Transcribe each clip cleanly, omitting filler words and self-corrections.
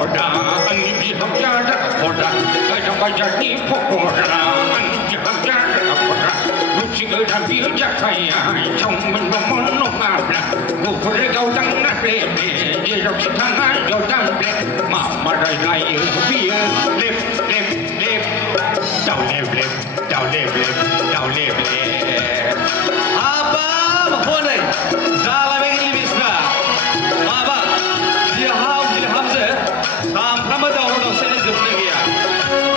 포코라 아니 함자라 포라 가자마자니 포코라 아니 함자라 포라 루치가 비자카야 정말 너무 농아라 고프레 가우당나레 예적시타나 요당레 마마라이라이 비에 랩 đào lẹp apa mahon này zala beng limisna apa dia ham je tam kama da ho se ne zupne gya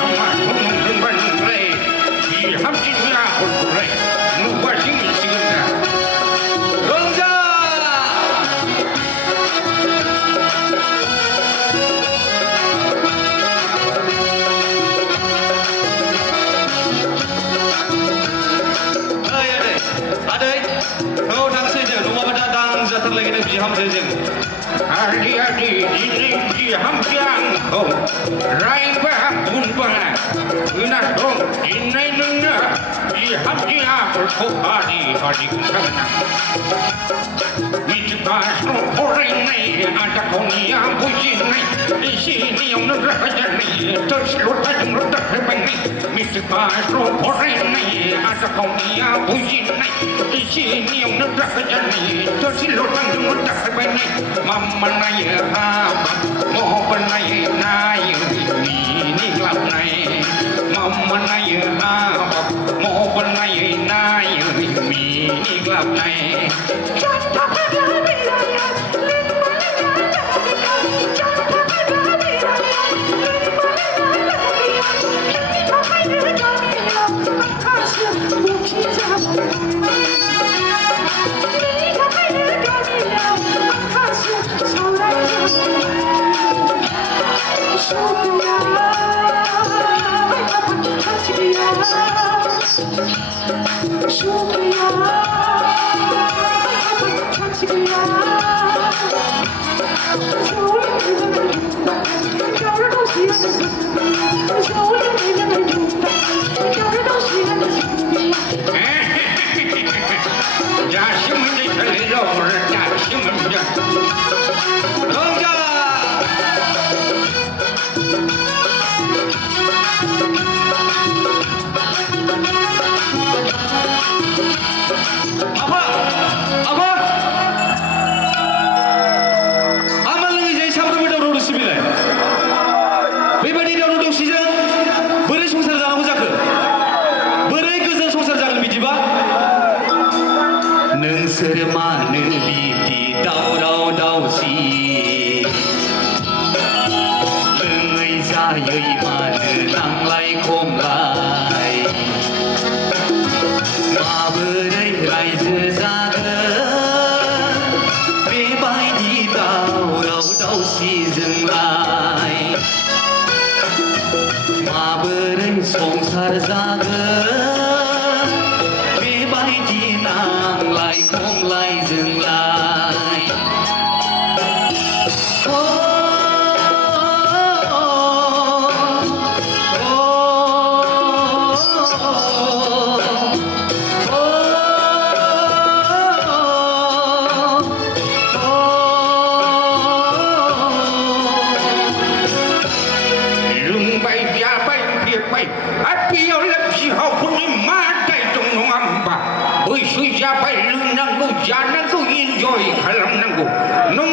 amma thum ban re hi ham chi na ho re nu ba sing sing na ronja kau nang saja rumah pada dang jatuh lagi ni jiham saja. Adi ini jiham jang kau rai bah pun bah guna dong ini nuna jiham jang kau hari sana. Bicara orang ni ada kau ni yang puji ni di sini yang nak kerja ni terselut aja nak kerja ni. Bicara orang ni ada kau ni yang puji ni di sini yang nak kerja ni terselut aja nak kerja ni. Mama naya apa, mohon naya ini gelap naya. Mama naya apa, mohon naya ini gelap naya. Nung